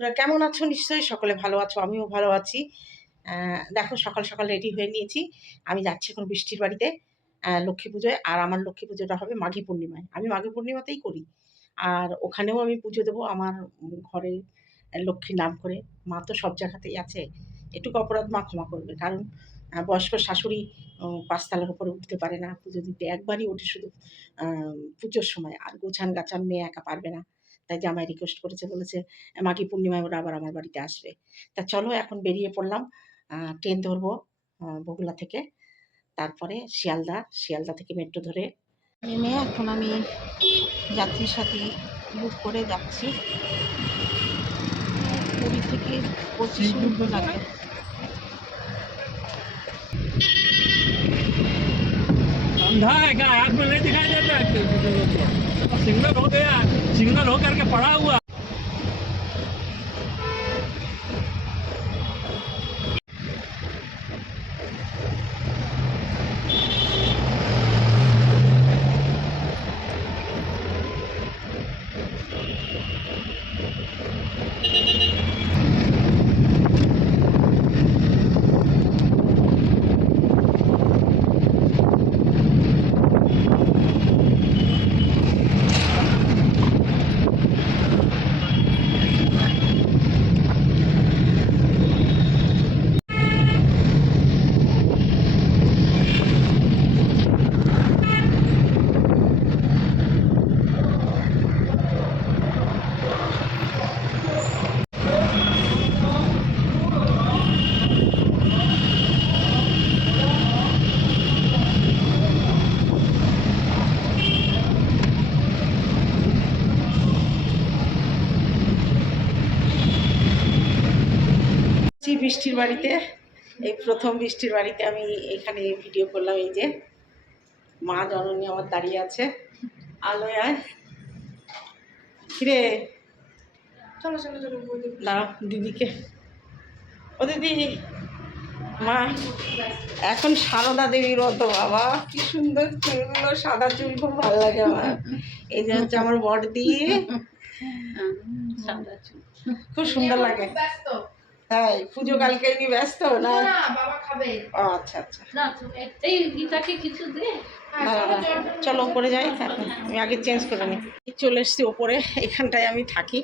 তোমরা কেমন আছো? নিশ্চয়ই সকলে ভালো আছো, আমিও ভালো আছি। দেখো, সকাল সকাল রেডি হয়ে নিয়েছি। আমি যাচ্ছি এখন বৃষ্টির বাড়িতে লক্ষ্মী পুজোয়। আর আমার লক্ষ্মী পুজোটা হবে মাঘী পূর্ণিমায়। আমি মাঘী পূর্ণিমাতেই করি। আর ওখানেও আমি পুজো দেবো আমার ঘরে লক্ষ্মীর নাম করে। মা তো সব জায়গাতেই আছে। একটু অপরাধ মা ক্ষমা করবে। কারণ বয়স্ক শাশুড়ি পাঁচতলার উপরে উঠতে পারে না। পুজো দিতে একবারই ওঠে শুধু পুজোর সময়। আর গোছান গাছান মেয়ে একা পারবে না। তাই জামাই রিকোয়েস্ট করেছে বলেছে মাঘী পূর্ণিমায় ওরা আবার আমার বাড়িতে আসবে তা চলো এখন বেরিয়ে পড়লাম আহ, ট্রেন ধরবো আহ, বগুলা থেকে তারপরে শিয়ালদা শিয়ালদা থেকে মেট্রো ধরে নেমে এখন আমি যাত্রী সাথী বুক করে যাচ্ছি পুরী থেকে পঁচিশ মিনিট লাগে अंधा है क्या आँख में नहीं दिखाई देता है सिग्नल हो गया सिग्नल होकर के पड़ा हुआ। বৃষ্টির বাড়িতে এই প্রথম বৃষ্টির বাড়িতে আমি এখানে ভিডিও করলাম এই যে মা জননী আমার দাঁড়িয়ে আছে আলোয় আয় কিরে? চলো চলো চলো দাঁড়াও দিদিকে। ও দিদি মা এখন সারদা দেবীর মতো বাবা কি সুন্দর চুলগুলো সাদা চুল খুব ভালো লাগে আমার। এই যে হচ্ছে আমার বট দিয়ে খুব সুন্দর লাগে। তাই? পুজো কালকে এমনি ব্যস্ত না না? বাবা খাবে। ও আচ্ছা আচ্ছা। না এই গীতাকে কিছু দে। চলো উপরে যাই। তারপর আমি আগে চেঞ্জ করে নিই। চলে এসছি ওপরে এখানটায় আমি থাকি।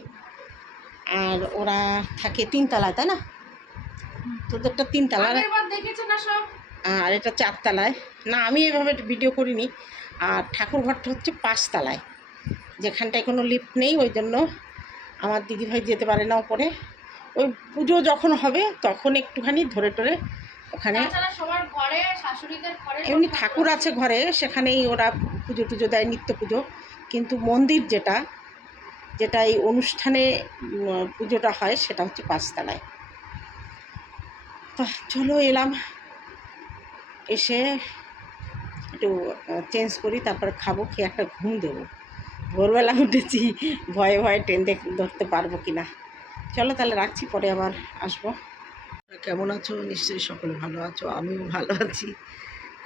আর ওরা থাকে তিনতলায় তাই না? তোদেরটা তিনতলা আর এটা চারতলায়। না আমি এভাবে ভিডিও করিনি। আর ঠাকুর ঘরটা হচ্ছে পাঁচতলায়। যেখানটায় কোনো লিফট নেই ওই জন্য আমার দিদিভাই যেতে পারে না ওপরে ওই পুজো যখন হবে তখন একটুখানি ধরে টরে ওখানে এমনি ঠাকুর আছে ঘরে সেখানেই ওরা পুজো টুজো দেয় নিত্য পুজো। কিন্তু মন্দির যেটা যেটা এই অনুষ্ঠানে পুজোটা হয় সেটা হচ্ছে পাঁচতলায়। তা চলো এলাম। এসে একটু চেঞ্জ করি তারপরে খাব খেয়ে একটা ঘুম দেবো। ভোরবেলা উঠেছি ভয়ে ভয়ে ট্রেন দেখ- ধরতে পারব কি না চলো তাহলে রাখছি, পরে আবার আসব। কেমন আছো? নিশ্চয়ই সকলে ভালো আছো, আমিও ভালো আছি,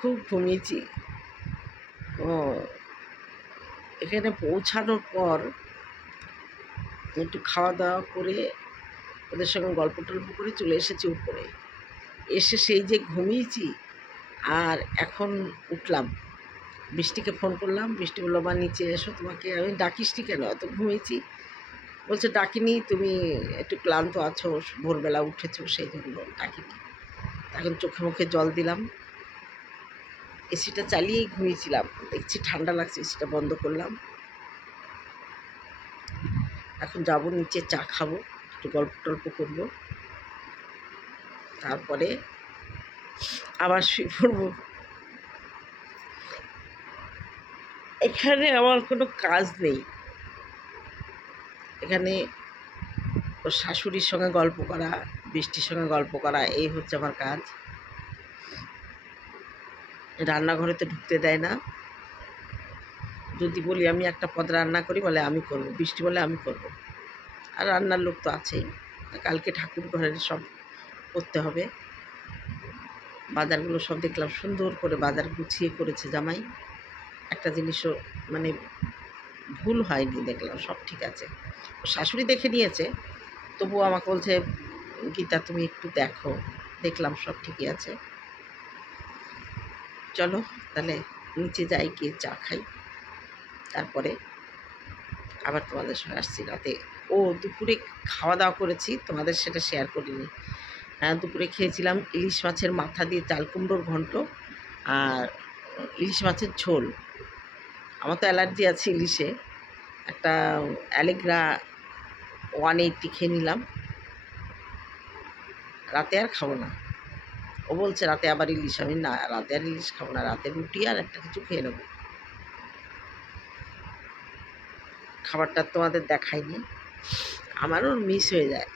খুব ঘুমিয়েছি। ও, এখানে পৌঁছানোর পর একটু খাওয়া দাওয়া করে ওদের সঙ্গে গল্প টল্প করে চলে এসেছি উপরে। এসে সেই যে ঘুমিয়েছি, আর এখন উঠলাম। বৃষ্টিকে ফোন করলাম, বৃষ্টি বলল বা নিচে এসো, তোমাকে আমি ডাকিসটি কেন? এত ঘুমিয়েছি। বলছে, ডাকিনি, তুমি একটু ক্লান্ত আছো, ভোরবেলা উঠেছো, সেই জন্য ডাকিনি। এখন চোখে মুখে জল দিলাম। এসিটা চালিয়েই ঘুমিয়েছিলাম। দেখছি ঠান্ডা লাগছে, এসিটা বন্ধ করলাম। এখন যাব, নিচে চা খাব, একটু গল্প টল্প করব। তারপরে আবার শুয়ে পড়ব। এখানে আমার কোনো কাজ নেই। এখানে ওর শাশুড়ির সঙ্গে গল্প করা, বৃষ্টির সঙ্গে গল্প করা, এই হচ্ছে আমার কাজ। রান্নাঘরে তো ঢুকতে দেয় না। যদি বলি আমি একটা পদ রান্না করি, বলে আমি করব। বৃষ্টি বলে আমি করব। আর রান্নার লোক তো আছেই। কালকে ঠাকুর ঘরের সব করতে হবে। বাজারগুলো সব দেখলাম, সুন্দর করে বাজার গুছিয়ে করেছে জামাই। একটা জিনিসও মানে ভুল হয়নি দেখলাম, সব ঠিক আছে। শাশুড়ি দেখে নিয়েছে, তবুও আমাকে বলছে, গীতা, তুমি একটু দেখো, দেখলাম সব ঠিকই আছে। চলো তাহলে নিচে যাই, গিয়ে চা খাই। তারপরে আবার তোমাদের সঙ্গে আসছি রাতে। ও দুপুরে খাওয়া দাওয়া করেছি, তোমাদের সেটা শেয়ার করিনি। হ্যাঁ দুপুরে খেয়েছিলাম ইলিশ মাছের মাথা দিয়ে চাল কুমড়োর ঘন্ট আর ইলিশ মাছের ঝোল। আমার তো অ্যালার্জি আছে ইলিশে। একটা অ্যালেগ্রা ওয়ান এইটটি খেয়ে নিলাম। রাতে আর খাব না। ও বলছে, রাতে আবার ইলিশ, আমি না, রাতে আর ইলিশ খাব না, রাতে রুটি আর একটা কিছু খেয়ে নেব। খাবারটা তোমাদের দেখাইনি। আমারও মিস হয়ে যায়।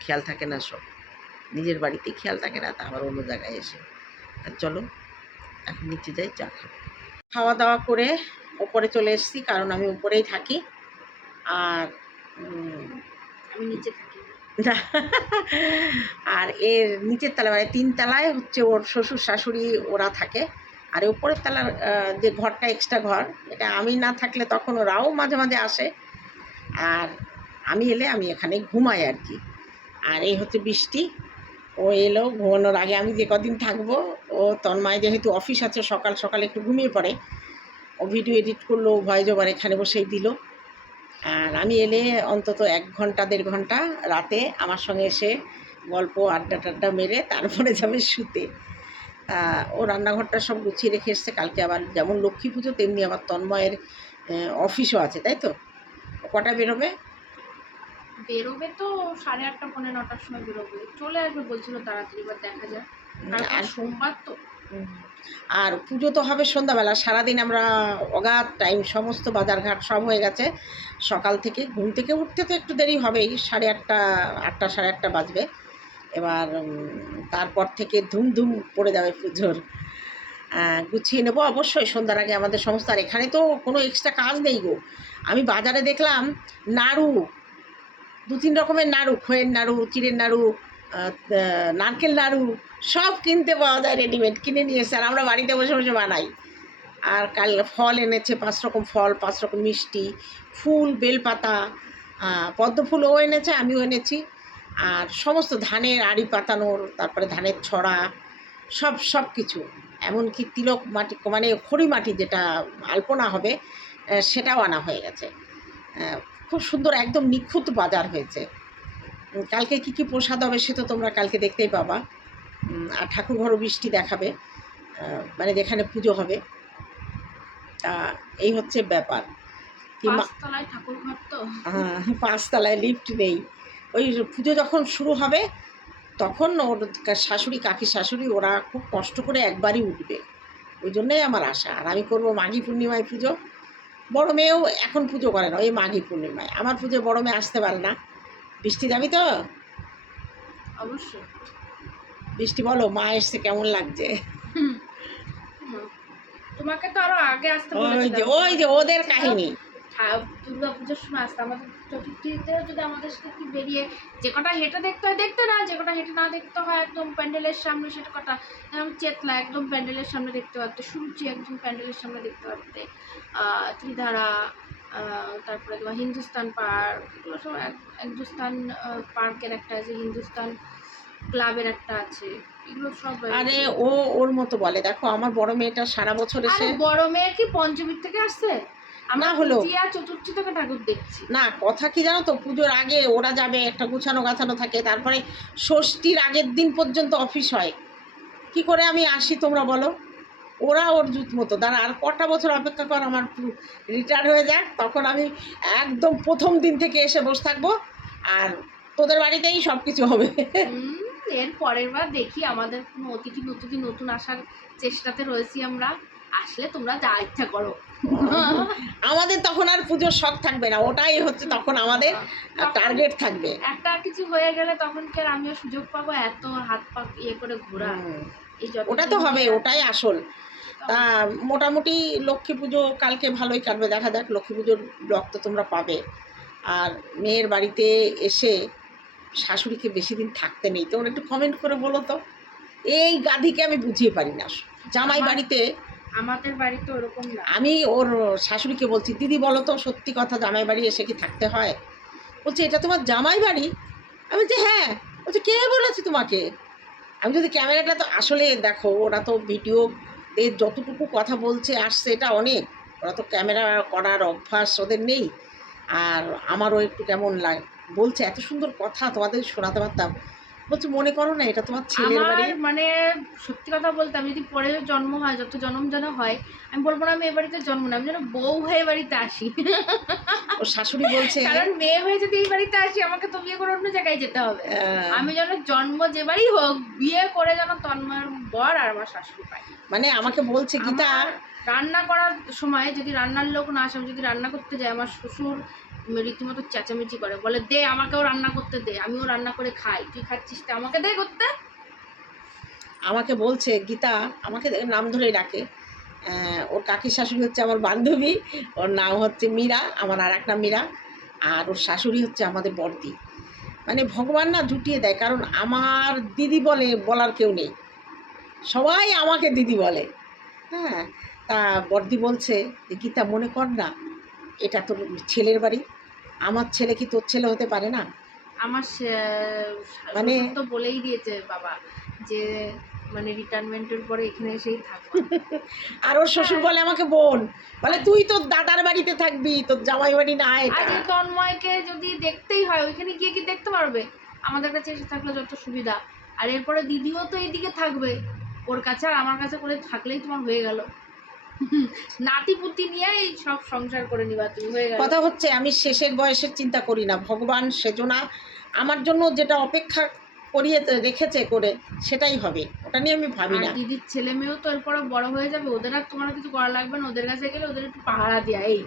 খেয়াল থাকে না সব। নিজের বাড়িতেই খেয়াল থাকে না, তা আবার অন্য জায়গায় এসে। আর চলো, এখন নিচে যাই, চা খাব। খাওয়া দাওয়া করে ওপরে চলে এসেছি, কারণ আমি উপরেই থাকি। আর আর এর নিচের তলা মানে তিন তলায় হচ্ছে ওর শ্বশুর শাশুড়ি ওরা থাকে। আর উপরের তলার যে ঘরটা এক্সট্রা ঘর, এটা আমি না থাকলে তখন ওরাও মাঝে মাঝে আসে। আর আমি এলে আমি এখানে ঘুমাই আর কি। আর এই হচ্ছে বৃষ্টি। ও এলো ঘুমানোর আগে আমি যে কদিন থাকব, ও তন্ময় যেহেতু অফিস আছে, সকাল সকাল একটু ঘুমিয়ে পড়ে। ও ভিডিও এডিট করল ভয়েস ওভার এখানে বসেই দিল। আর আমি এলে অন্তত এক ঘণ্টা দেড় ঘণ্টা রাতে আমার সঙ্গে এসে গল্প আড্ডা টাড্ডা মেরে তারপরে যাবে শুতে। ও রান্নাঘরটা সব গুছিয়ে রেখে এসছে। কালকে আবার যেমন লক্ষ্মী পুজো তেমনি আবার তন্ময়ের অফিসও আছে তাই তো? কটা বেরোবে? বেরোবে তো সাড়ে আটটা পৌনে নটার সময় বেরোবে। চলে আসবে বলছিল তাড়াতাড়ি এবার দেখা যাক। আর সোমবার তো। আর পুজো তো হবে সন্ধ্যাবেলা। সারাদিন আমরা অগাধ টাইম সমস্ত বাজারঘাট সব হয়ে গেছে। সকাল থেকে ঘুম থেকে উঠতে তো একটু দেরি হবেই, সাড়ে আটটা আটটা, সাড়ে আটটা বাজবে। এবার তারপর থেকে ধুম ধুম পড়ে যাবে পুজোর। গুছিয়ে নেব অবশ্যই, সন্ধ্যার আগে আমাদের সমস্ত। আর এখানে তো কোনো এক্সট্রা কাজ নেই গো। আমি বাজারে দেখলাম নাড়ু দু তিন রকমের নাড়ু, খোয়ের নাড়ু, চিড়ের নাড়ু নারকেল, নাড়ু সব কিনতে পাওয়া যায় রেডিমেড কিনে নিয়ে এসে আর আমরা বাড়িতে বসে বসে বানাই। আর কাল ফল এনেছে, পাঁচ রকম ফল, পাঁচ রকম মিষ্টি, ফুল, বেলপাতা পদ্ম ফুলও এনেছে, আমিও এনেছি। আর সমস্ত ধানের, আড়ি পাতানোর, তারপরে ধানের ছড়া, সব সব কিছু। এমনকি তিলক মাটি মানে খড়ি মাটি যেটা আলপনা হবে সেটাও আনা হয়ে গেছে। খুব সুন্দর, একদম নিখুঁত বাজার হয়েছে। কালকে কি কি প্রসাদ হবে সে তো তোমরা কালকে দেখতেই পাবা। আর ঠাকুর ঘরও বৃষ্টি দেখাবে মানে যেখানে পুজো হবে। তা এই হচ্ছে ব্যাপার। ঘর হ্যাঁ, পাঁচতলায় লিফট নেই। ওই পুজো যখন শুরু হবে তখন ওর শাশুড়ি কাকি শাশুড়ি ওরা খুব কষ্ট করে একবারই উঠবে। ওই জন্যই আমার আশা। আর আমি করব মাঘী পূর্ণিমায় পুজো। বড় মেয়েও এখন পুজো করে না ওই মাঘী পূর্ণিমায়। আমার পুজো বড় মেয়ে আসতে পারে না। বৃষ্টি যাবি তো? অবশ্যই। বৃষ্টি বলো মা এসছে কেমন লাগছে? তোমাকে তো আরও আগে আসতে ওই যে ওই যে ওদের কাহিনী। দুর্গা পুজোর সময় আসতে আমাদের চতুর্থীতেও যদি আমাদের সাথে একটু বেরিয়ে যে কটা হেঁটে দেখতে হয় দেখতে না যে কটা হেঁটে না দেখতে হয় একদম প্যান্ডেলের সামনে সেটা কটা যেমন চেতলা একদম প্যান্ডেলের সামনে দেখতে পারতে সুরুচি একদম প্যান্ডেলের সামনে দেখতে পারতে আহ, ত্রিধারা তারপরে তোমার হিন্দুস্তান পার্ক এগুলো সব এক- হিন্দুস্তান পার্কের একটা আছে হিন্দুস্তান ক্লাবের একটা আছে এগুলো সব আরে ও ওর মতো বলে দেখো আমার বড় মেয়েটা সারা বছর এসে বড় মেয়ে কি পঞ্চমীর থেকে আসছে? আমরা না হলো। চতুর্থী থেকে ঠাকুর দেখছি। না কথা কি জানো তো? পুজোর আগে ওরা যাবে একটা গুছানো গাছানো থাকে তারপরে ষষ্ঠীর আগের দিন পর্যন্ত অফিস হয়। কি করে আমি আসি তোমরা বলো? ওরা ওর জুত মতো। দাঁড়া আর কটা বছর অপেক্ষা কর আমার রিটায়ার হয়ে যাক। তখন আমি একদম প্রথম দিন থেকে এসে বসে থাকব আর তোদের বাড়িতেই সব কিছু হবে এর পরের বার দেখি আমাদের কোনো অতিথি অতিথি নতুন আসার চেষ্টাতে রয়েছি আমরা। আসলে তোমরা যা ইচ্ছা করো। আমাদের তখন আর পুজোর শখ থাকবে না ওটাই হচ্ছে তখন আমাদের টার্গেট থাকবে। একটা কিছু হয়ে গেলে তখন কি আর আমিও সুযোগ পাবো এত হাত পা ইয়ে করে ঘোরা? ওটা তো হবে ওটাই আসল। তা মোটামুটি লক্ষ্মী পুজো কালকে ভালোই কাটবে। দেখা যাক লক্ষ্মী পুজোর ব্লগ তো তোমরা পাবে। আর মেয়ের বাড়িতে এসে শাশুড়িকে বেশি দিন থাকতে নেই। তোমরা একটু কমেন্ট করে বলো তো। এই গাধিকে আমি বুঝিয়ে পারি না। জামাই বাড়িতে আমাদের বাড়িতে ওরকম না। আমি ওর শাশুড়িকে বলছি দিদি বলো তো সত্যি কথা জামাই বাড়ি এসে কি থাকতে হয়? বলছে এটা তোমার জামাই বাড়ি? আমি বলছি হ্যাঁ। বলছে কে বলেছে তোমাকে? আমি যদি ক্যামেরাটা তো আসলে দেখো ওরা তো ভিডিও এর যতটুকু কথা বলছে, আসছে, এটা অনেক। ওরা তো ক্যামেরা করার অভ্যাস ওদের নেই। আর আমারও একটু কেমন লাগে। বলছে, এত সুন্দর কথা তোমাদের শোনাতে পারতাম। বলছে মনে করো না এটা তোমার ছেলের বাড়ি? মানে সত্যি কথা বলতে আমি যদি পরে জন্ম হয় যত জন্ম যেন হয় আমি বলব না আমি এ বাড়িতে জন্ম না আমি যেন বউ হয়ে বাড়িতে আসি। ওর শাশুড়ি বলছে কারণ মেয়ে হয়ে যদি এই বাড়িতে আসি আমাকে তো বিয়ে করে অন্য জায়গায় যেতে হবে। আহ, আমি যেন জন্ম যে বাড়ি হোক বিয়ে করে যেন তন্ময়ের বর আর আমার শাশুড়ি পাই। মানে আমাকে বলছে গীতা রান্না করার সময় যদি রান্নার লোক না আসে আমি যদি রান্না করতে যাই আমার শ্বশুর রীতিমতো চেঁচামেচি করে। বলে, দে, আমাকেও রান্না করতে দে, আমিও রান্না করে খাই। তুই খাচ্ছিস তো আমাকে দে করতে? আমাকে বলছে, গীতা, আমাকে নাম ধরেই ডাকে। ওর কাকির শাশুড়ি হচ্ছে আমার বান্ধবী, ওর নাম হচ্ছে মীরা, আমার আর এক নাম মীরা, আর ওর শাশুড়ি হচ্ছে আমাদের বর্দি মানে ভগবান না জুটিয়ে দেয়, কারণ আমার দিদি বলে বলার কেউ নেই। সবাই আমাকে দিদি বলে। হ্যাঁ তা বর্দি বলছে, গীতা, মনে কর না, এটা তোর ছেলের বাড়ি আমার ছেলে কি তোর ছেলে হতে পারে না? আমার মানে- তো বলেই দিয়েছে বাবা যে মানে রিটায়ারমেন্টের পরে এখানে এসেই থাকব আর ওর শ্বশুর বলে আমাকে বোন। বলে তুই তোর দাদার বাড়িতে থাকবি তোর জামাই বাড়ি না আজ তন্ময়কে যদি দেখতেই হয় ওইখানে গিয়ে কি দেখতে পারবে? আমাদের কাছে এসে থাকলে যত সুবিধা। আর এরপরে দিদিও তো এইদিকে থাকবে। ওর কাছে আর আমার কাছে করে থাকলেই তোমার হয়ে গেল। নাতি পুতি নিয়ে এই সব সংসার করে নিবা তুমি, হয়ে গেল। কথা হচ্ছে, আমি শেষের বয়সের চিন্তা করি না। ভগবান সেজনা আমার জন্য যেটা অপেক্ষা করিয়ে রেখেছে করে সেটাই হবে। ওটা নিয়ে আমি ভাবি না। দিদির ছেলে মেয়েও তো এরপরে বড় হয়ে যাবে ওদের আর তোমার কিছু করা লাগবে না ওদের কাছে গেলে ওদের একটু পাহারা দেয়া এই।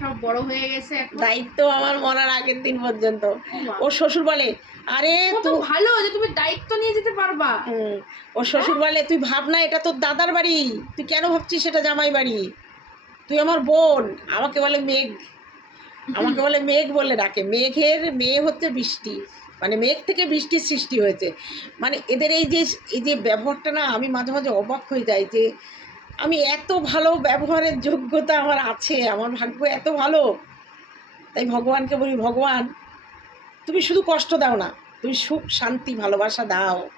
সব বড় হয়ে গেছে দায়িত্ব আমার মরার আগের দিন পর্যন্ত। ও ওর শ্বশুর বলে আরে তো ভালো যে তুমি দায়িত্ব নিয়ে যেতে পারবা। ওর শ্বশুর বলে তুই ভাব না এটা তোর দাদার বাড়ি। তুই কেন ভাবছিস সেটা জামাই বাড়ি? তুই আমার বোন। আমাকে বলে মেঘ। আমাকে বলে মেঘ বলে ডাকে। মেঘের মেয়ে হচ্ছে বৃষ্টি। মানে মেঘ থেকে বৃষ্টির সৃষ্টি হয়েছে। মানে এদের এই যে এই যে ব্যবহারটা না আমি মাঝে মাঝে অবাক হয়ে যাই যে আমি এত ভালো ব্যবহারের যোগ্যতা আমার আছে আমার ভাগ্য এত ভালো। তাই ভগবানকে বলি ভগবান তুমি শুধু কষ্ট দাও না তুমি সুখ শান্তি ভালোবাসা দাও।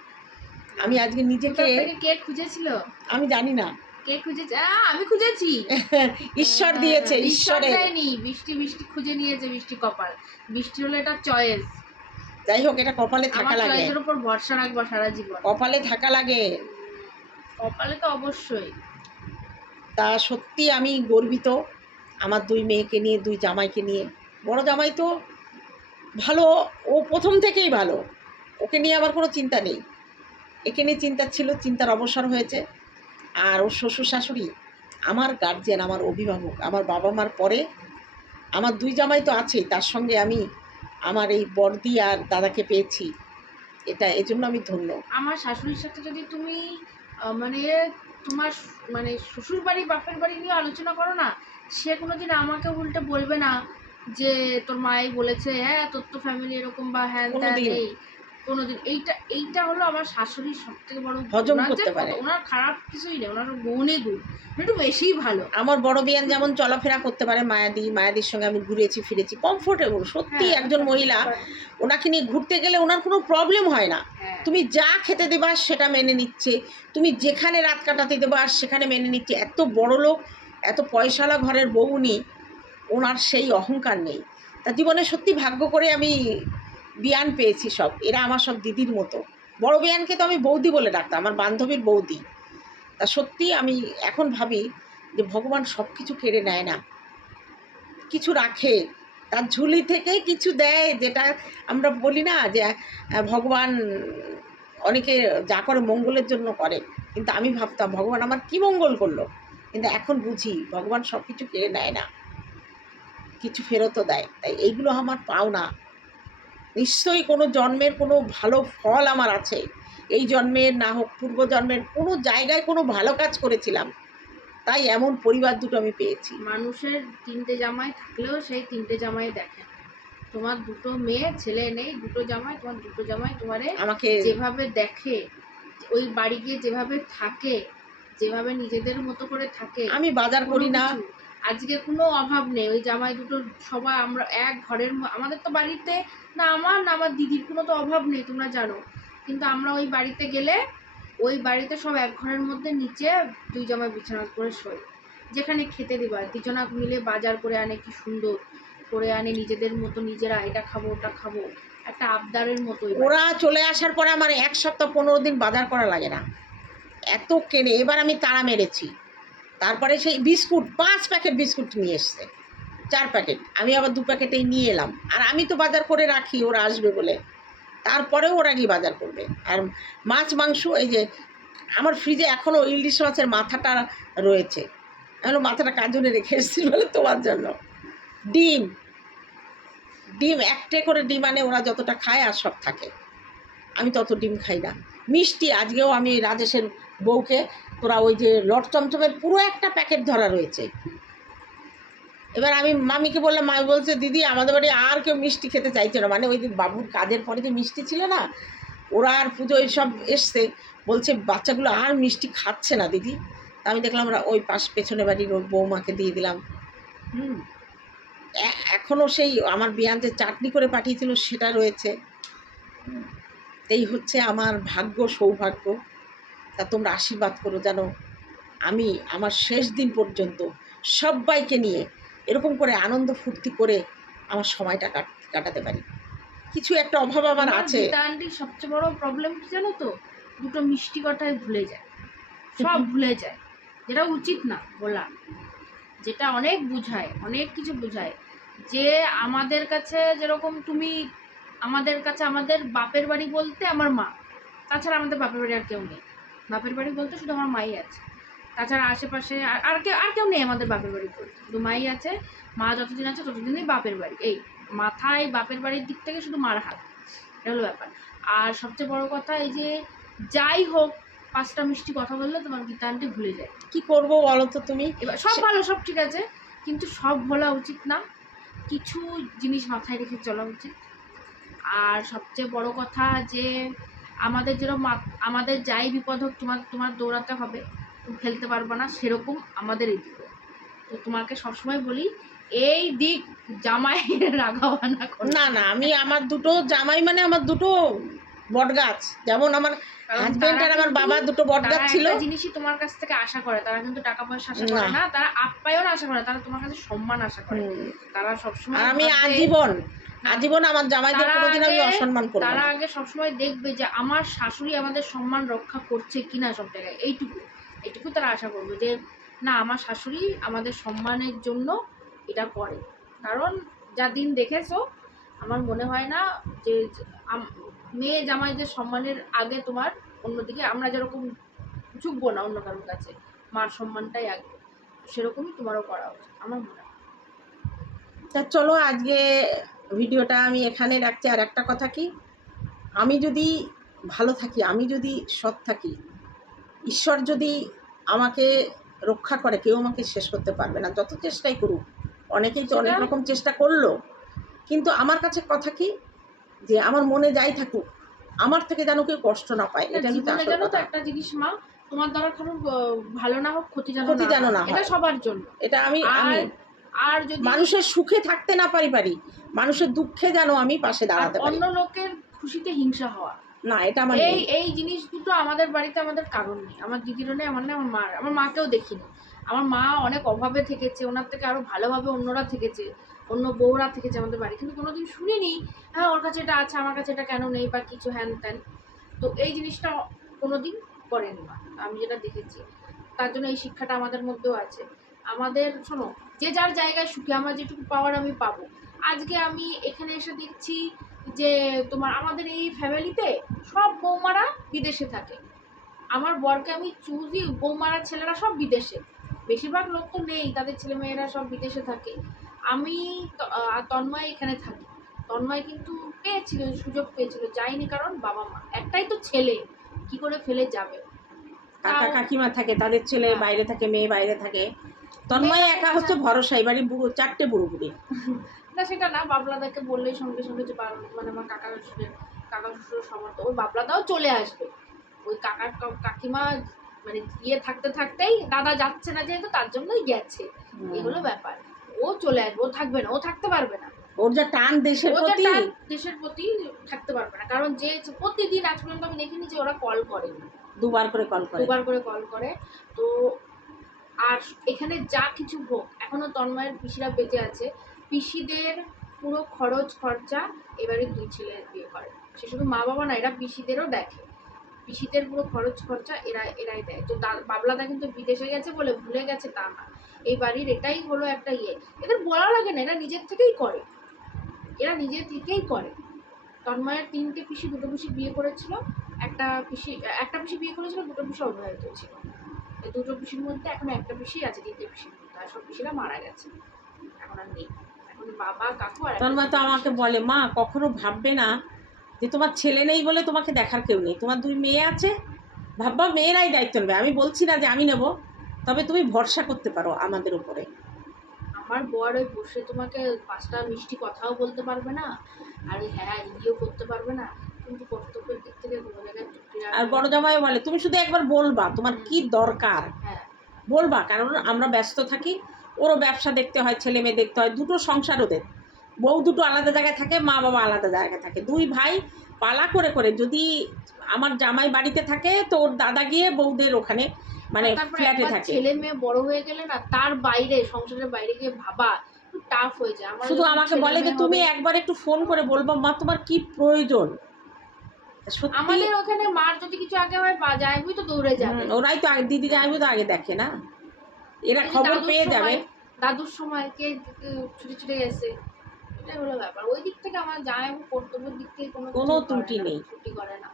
আমি আজকে নিজেকে কে খুঁজেছিল? আমি জানি না। কে খুঁজেছে? আমি খুঁজেছি। ঈশ্বর দিয়েছে ঈশ্বর বৃষ্টি বৃষ্টি খুঁজে নিয়েছে বৃষ্টি কপাল। বৃষ্টি হলো এটা চয়েস যাই হোক এটা কপালে থাকা আমার লাগে। চয়েসের উপর ভরসা রাখবা সারা জীবন। কপালে থাকা লাগে। কপালে তো অবশ্যই। তা সত্যি আমি গর্বিত আমার দুই মেয়েকে নিয়ে দুই জামাইকে নিয়ে। বড় জামাই তো ভালো ও প্রথম থেকেই ভালো। ওকে নিয়ে আমার কোনো চিন্তা নেই। একে নিয়ে চিন্তা ছিল চিন্তার অবসর হয়েছে। আর ওর শ্বশুর শাশুড়ি আমার গার্জিয়ান আমার অভিভাবক আমার বাবা মার পরে আমার দুই জামাই তো আছেই তার সঙ্গে আমি আমার এই বর্দি আর দাদাকে পেয়েছি। এটা এজন্য আমি ধন্য। আমার শাশুড়ির সাথে যদি তুমি মানে তোমার মানে শ্বশুর বাড়ি বাপের বাড়ি নিয়ে আলোচনা করো না সে কোনোদিন আমাকে উল্টে বলবে না যে তোর মাই বলেছে হ্যাঁ তোর তো ফ্যামিলি এরকম বা হ্যাঁ এই কোনোদিন এইটা এইটা হলো আমার শাশুড়ির সব থেকে বড় হজম করতে পারে। ওনার খারাপ কিছুই নেই ওনার গুণে গুণ একটু বেশিই ভালো। আমার বড় বিয়ান যেমন চলাফেরা করতে পারে মায়াদি মায়াদির সঙ্গে আমি ঘুরেছি ফিরেছি কমফোর্টেবল সত্যি হ্যাঁ, একজন মহিলা ওনাকে নিয়ে ঘুরতে গেলে ওনার কোনো প্রবলেম হয় না। হ্যাঁ। তুমি যা খেতে দেবা সেটা মেনে নিচ্ছে। তুমি যেখানে রাত কাটাতে দেবা সেখানে মেনে নিচ্ছে। এত বড় লোক এত পয়সালা ঘরের বউ উনি ওনার সেই অহংকার নেই। তা জীবনে সত্যি ভাগ্য করে আমি বিয়ান পেয়েছি সব, এরা আমার সব দিদির মতো। বড় বিয়ানকে তো আমি বৌদি বলে ডাকতাম, আমার বান্ধবীর বৌদি। তা সত্যি আমি এখন ভাবি যে ভগবান সব কিছু কেড়ে নেয় না। কিছু রাখে, তার ঝুলি থেকে কিছু দেয়, যেটা আমরা বলি না যে ভগবান অনেকে যা করে মঙ্গলের জন্য করে। কিন্তু আমি ভাবতাম, ভগবান আমার কি মঙ্গল করল? কিন্তু এখন বুঝি, ভগবান সব কিছু কেড়ে নেয় না। কিছু ফেরতও দেয়, তাই এইগুলো আমার পাওনা। নিশ্চয়ই কোনো জন্মের কোনো ভালো ফল আমার আছে। এই জন্মের না হোক পূর্ব জন্মের কোনো জায়গায় কোনো ভালো কাজ করেছিলাম। তাই এমন পরিবার দুটো আমি পেয়েছি। মানুষের তিনটে জামাই থাকলেও সেই তিনটে জামাই দেখে তোমার দুটো মেয়ে ছেলে নেই দুটো জামাই তোমার দুটো জামাই তোমারে আমাকে যেভাবে দেখে ওই বাড়ি গিয়ে যেভাবে থাকে যেভাবে নিজেদের মতো করে থাকে আমি বাজার করি না। আজকে কোনো অভাব নেই। ওই জামাই দুটো সবাই আমরা এক ঘরের আমাদের তো বাড়িতে না আমার না আমার দিদির কোনো তো অভাব নেই, তোমরা জানো। কিন্তু আমরা ওই বাড়িতে গেলে ওই বাড়িতে সব এক ঘরের মধ্যে নিচে দুই জামাই বিছানা করে শোয়। যেখানে খেতে দিবা দুজনা মিলে বাজার করে আনে কি সুন্দর করে আনে, নিজেদের মতো নিজেরা এটা খাব, ওটা খাব। একটা আবদারের মতো ওরা চলে আসার পরে আমার এক সপ্তাহ পনেরো দিন বাজার করা লাগে না। এত কেনে এবার আমি তাড়া মেরেছি। তারপরে সেই বিস্কুট, পাঁচ প্যাকেট বিস্কুট নিয়ে এসছে, চার প্যাকেট। আমি আবার দু প্যাকেটেই নিয়ে এলাম। আর আমি তো বাজার করে রাখি, ওরা আসবে বলে। তারপরেও ওরা গিয়ে বাজার করবে। আর মাছ, মাংস, এই যে আমার ফ্রিজে এখনও ইলিশ মাছের মাথাটা রয়েছে। আমি মাথাটা কাজনে রেখে এসেছি বলে তোমার জন্য? ডিম। ডিম, একটা করে ডিম আনে, ওরা যতটা খায় আর সব থাকে। আমি তত ডিম খাই না। মিষ্টি, আজকেও আমি রাজেশের বউকে, তোরা ওই যে লট চমচমের পুরো একটা প্যাকেট ধরা রয়েছে। এবার আমি মামিকে বললাম মামি বলছে, দিদি, আমাদের বাড়ি আর কেউ মিষ্টি খেতে চাইছে না। মানে ওই যে বাবুর কাজের পরে যে মিষ্টি ছিল না, ওরা আর পুজো সব এসছে। বলছে, বাচ্চাগুলো আর মিষ্টি খাচ্ছে না, দিদি। তা আমি দেখলাম, আমরা ওই পাশ পেছনে বাড়ির ওর বৌমাকে দিয়ে দিলাম। হুম। এখনও সেই আমার বিয়ান যে চাটনি করে পাঠিয়েছিল, সেটা রয়েছে। এই হচ্ছে আমার ভাগ্য, সৌভাগ্য। তা তোমরা আশীর্বাদ করো যেন আমি আমার শেষ দিন পর্যন্ত সবাইকে নিয়ে এরকম করে আনন্দ ফুর্তি করে আমার সময়টা কাট- কাটাতে পারি। কিছু একটা অভাব আমার আছে। আন্টির সবচেয়ে বড় প্রবলেম কি জানো তো? দুটো মিষ্টি কথায় ভুলে যায়। সব ভুলে যায়। যেটা উচিত না বলা। যেটা অনেক বুঝায় অনেক কিছু বুঝায়। যে আমাদের কাছে যেরকম তুমি আমাদের কাছে আমাদের বাপের বাড়ি বলতে আমার মা। তাছাড়া আমাদের বাপের বাড়ি আর কেউ নেই। বাপের বাড়ি বলতে শুধু আমার মাই আছে। তাছাড়া আশেপাশে আর- আর কেউ আর কেউ নেই আমাদের বাপের বাড়ি বলতে। শুধু মাই আছে মা যতদিন আছে ততদিনই বাপের বাড়ি। এই মাথায় বাপের বাড়ির দিক থেকে শুধু মার হাত। এটা হলো ব্যাপার। আর সবচেয়ে বড় কথা এই যে যাই হোক পাঁচটা মিষ্টি কথা বললে তোমার গীতা আন্টি ভুলে যায়। কি করব বলো তো তুমি? এবার সব ভালো সব ঠিক আছে কিন্তু সব বলা উচিত না। কিছু জিনিস মাথায় রেখে চলা উচিত। আর সবচেয়ে বড় কথা যে আমাদের যেরকম আমাদের যাই বিপদ হোক তোমার তোমার দৌড়াতে হবে তুমি ফেলতে পারবে না সেরকম আমাদের এই দিকে। তো তোমাকে সবসময় বলি এই দিক জামাই রাগাবানা না না আমি আমার দুটো জামাই মানে আমার দুটো বটগাছ। যেমন আমার হাজবেন্ড আর আমার বাবা দুটো বটগাছ তারা ছিল। জিনিসই তোমার কাছ থেকে আশা করে তারা কিন্তু টাকা পয়সা আশা করে না। তারা আপ্যায়ন আশা করে তারা তোমার কাছে সম্মান আশা করে। তারা সবসময় আমি আজীবন আজীবন আমার জামাইদের কোনোদিন আমি অসম্মান করব তারা আগে সবসময় দেখবে যে আমার শাশুড়ি আমাদের সম্মান রক্ষা করছে কিনা সব জায়গায়। এইটুকু। এইটুকু তারা আশা করবে যে না আমার শাশুড়ি আমাদের সম্মানের জন্য এটা করে। কারণ যা দিন দেখেছ আমার মনে হয় না যে মেয়ে জামাইদের সম্মানের আগে তোমার অন্যদিকে আমরা যেরকম ঝুঁকবো না অন্য কারোর কাছে মার সম্মানটাই আগে। সেরকমই তোমারও করা উচিত আমার মনে হয়। তা চলো আজকে ভিডিওটা আমি এখানে রাখছি। আর একটা কথা কি? আমি যদি ভালো থাকি আমি যদি সৎ থাকি ঈশ্বর যদি আমাকে রক্ষা করে কেউ আমাকে শেষ করতে পারবে না। যত চেষ্টাই করুক অনেকেই তো অনেক রকম চেষ্টা করল। কিন্তু আমার কাছে কথা কি? যে আমার মনে যাই থাকুক আমার থেকে যেন কেউ কষ্ট না পায় এটা কিন্তু আসল তো কথা। একটা জিনিস মা তোমার দ্বারা আহ, ভালো না হোক ক্ষতি যেন ক্ষতি না যেন। না এটা সবার জন্য। এটা আমি আমি আর যদি মানুষের সুখে থাকতে না পারি পারি মানুষের দুঃখে যেন আমি পাশে দাঁড়াতে পারি। অন্য লোকের খুশিতে হিংসা হওয়া। না এটা আমার এই এই জিনিস দুটো আমাদের বাড়িতে আমাদের কারণ নেই। আমার দিদিরও নেই আমার নেই আমার মার আমার মাকেও দেখিনি। আমার মা অনেক অভাবে থেকেছে ওনার থেকে আরও ভালোভাবে অন্যরা থেকেছে অন্য বউরা থেকেছে আমাদের বাড়ি। কিন্তু কোনোদিন শুনিনি হ্যাঁ ওর কাছে এটা আছে আমার কাছে এটা কেন নেই? বা কিছু হ্যান ত্যান। তো এই জিনিসটা কোনোদিন করেনি মা। আমি যেটা দেখেছি তার জন্য এই শিক্ষাটা আমাদের মধ্যেও আছে। আমাদের শোনো যে যার জায়গায় সুখী আমার যেটুকু পাওয়ার আমি পাবো। আজকে আমি এখানে এসে দেখছি যে তোমার আমাদের এই ফ্যামিলিতে সব বৌমারা বিদেশে থাকে। আমার বরকে আমি চুজি বৌমারা ছেলেরা সব বিদেশে। বেশিরভাগ লোক তো নেই তাদের ছেলে মেয়েরা সব বিদেশে থাকে। আমি তন্ময় এখানে থাকি। তন্ময় কিন্তু পেয়েছিল সুযোগ পেয়েছিল যাইনি কারণ বাবা মা। একটাই তো ছেলে কি করে ফেলে যাবে? কাকা কাকিমা থাকে তাদের ছেলে হ্যাঁ। বাইরে থাকে মেয়ে বাইরে থাকে। তন্ময় একা হচ্ছে ভরসা এবারে বুড়ো চারটে বুড়ো বুড়ি। না সেটা না বাবলাদাকে বললেই সঙ্গে সঙ্গে যে মানে আমার কাকা শ্বশুরের কাকা শ্বশুরের সমর্থ ওই বাবলাদাও চলে আসবে। ওই কাকার কাকিমা মানে ইয়ে থাকতে থাকতেই দাদা যাচ্ছে না যেহেতু তার জন্যই গেছে। এগুলো ব্যাপার। ও চলে আসবে ও থাকবে না ও থাকতে পারবে না। ওর যা টান দেশের ও যে প্রতি। দেশের প্রতি থাকতে পারবে না কারণ যে প্রতিদিন আজ পর্যন্ত আমি দেখিনি যে ওরা কল করে দুবার করে কল করে। দুবার করে কল করে। তো আর এখানে যা কিছু হোক, এখনও তন্ময়ের পিসিরা বেঁচে আছে। পিসিদের পুরো খরচ, খরচা এবারে দুই ছেলে বিয়ে করে। সে শুধু মা বাবা না, এরা পিসিদেরও দেখে। পিসিদের পুরো খরচ, খরচা এরা, এরাই দেয়। তো বাবলাদা কিন্তু বিদেশে গেছে বলে ভুলে গেছে তা না। এই বাড়ির এটাই হলো একটা ইয়ে। এদের বলা লাগে না, এরা নিজের থেকেই করে। এরা নিজের থেকেই করে। তন্ময়ের তিনটে পিসি, দুটো পিসি বিয়ে করেছিল। একটা পিসি একটা পিসি বিয়ে করেছিল, দুটো পিসি অবিবাহিত ছিল। দুটো পিসির মধ্যে এখন একটা পিসি আছে তিনটে পিসির মধ্যে। আর সব পিসিরা মারা গেছে। এখন আর নেই। এখন বাবা কাকু আর একটা তো আমাকে বলে মা কখনো ভাববে না যে তোমার ছেলে নেই বলে তোমাকে দেখার কেউ নেই। তোমার দুই মেয়ে আছে ভাববা মেয়েরাই দায়িত্ব নেবে। আমি বলছি না যে আমি নেব তবে তুমি ভরসা করতে পারো আমাদের উপরে। আমার বর ওই বসে তোমাকে পাঁচটা মিষ্টি কথাও বলতে পারবে না আর হ্যাঁ ইয়েও করতে পারবে না। কিন্তু কর্তব্যের দিক থেকে কোনো জায়গায় আর বড় জামাই বলে তুমি শুধু একবার বলবা তোমার কি দরকার? হ্যাঁ। বলবা কারণ আমরা ব্যস্ত থাকি ওরও ব্যবসা দেখতে হয় ছেলে মেয়ে দেখতে হয় দুটো সংসার ওদের। বউ দুটো আলাদা জায়গায় থাকে মা বাবা আলাদা জায়গায় থাকে। দুই ভাই পালা করে করে যদি আমার জামাই বাড়িতে থাকে তো ওর দাদা গিয়ে বউদের ওখানে মানে ফ্ল্যাটে থাকে। ছেলে মেয়ে বড় হয়ে গেলে না তার বাইরে সংসারের বাইরে গিয়ে ভাবা টাফ হয়ে যায়। শুধু আমাকে বলে যে তুমি একবার একটু ফোন করে বলব মা তোমার কি প্রয়োজন? আমাদের ওখানে মার যদি কিছু আগে হয় বা যায় তো দৌড়ে যাবে। ওরাই তো আগে দিদি যাইবো তো আগে দেখে না। এরা খবর পেয়ে যাবে। দাদুর সময় কে ছুটে ছুটে গেছে এটাই হলো ব্যাপার। ওই দিক থেকে আমার জামাই কর্তব্যের দিক থেকে কোনো কোনো ত্রুটি নেই। ত্রুটি করে না।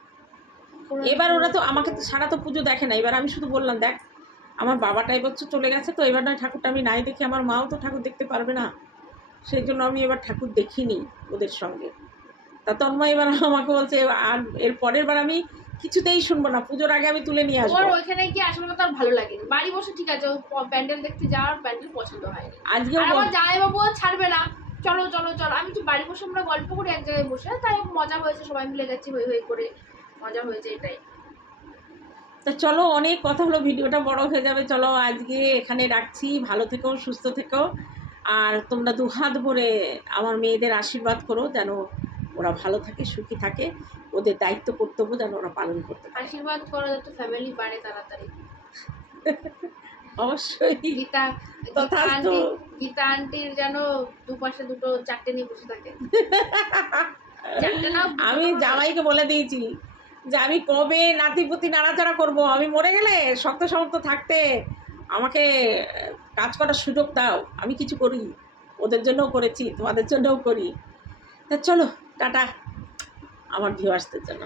এবার ওরা তো আমাকে তো সারা তো পুজো দেখে না। এবার আমি শুধু বললাম দেখ আমার বাবাটা এবছর চলে গেছে তো এবার নয় ঠাকুরটা আমি নাই দেখি আমার মাও তো ঠাকুর দেখতে পারবে না। সেই জন্য আমি এবার ঠাকুর দেখিনি ওদের সঙ্গে। তা তন্ময় এবার আমাকে বলছে আর এর পরের বার আমি কিছুতেই শুনব না পুজোর আগে আমি তুলে নিয়ে আসব। ওইখানে গিয়ে আসলে কথা আর ভালো লাগেনি বাড়ি বসে ঠিক আছে প্যান্ডেল দেখতে যাওয়ার প্যান্ডেল পছন্দ হয় আজকেও আর আমার বল- জামাইবাবুও ছাড়বে না। চলো চলো চলো। আমি তো বাড়ি বসে আমরা গল্প করি এক জায়গায় বসে তাই মজা হয়েছে সবাই মিলে গেছি হই হই করে। মজা হয়েছে এটাই। তা চলো অনেক কথা হলো ভিডিওটা বড় হয়ে যাবে। চলো আজকে এখানে রাখছি। ভালো থেকো সুস্থ থেকো। আর তোমরা দু হাত ভরে আমার মেয়েদের আশীর্বাদ করো যেন ওরা ভালো থাকে সুখী থাকে। ওদের দায়িত্ব কর্তব্য যেন ওরা পালন করতে পারে। আশীর্বাদ করো যাতে ফ্যামিলি বাড়ে তাড়াতাড়ি। অবশ্যই। গীতা গীতা আন্টি গীতা আন্টির যেন দুপাশে দুটো চারটে নিয়ে বসে থাকে। আমি জামাইকে বলে দিয়েছি যে আমি কবে নাতিপুতি নাড়াচাড়া করব? আমি মরে গেলে শক্ত সমর্থ থাকতে আমাকে কাজ করার সুযোগ দাও। আমি কিছু করি। ওদের জন্যও করেছি তোমাদের জন্যও করি। তা চলো টাটা। আমার ভিউ আসতে জন্য।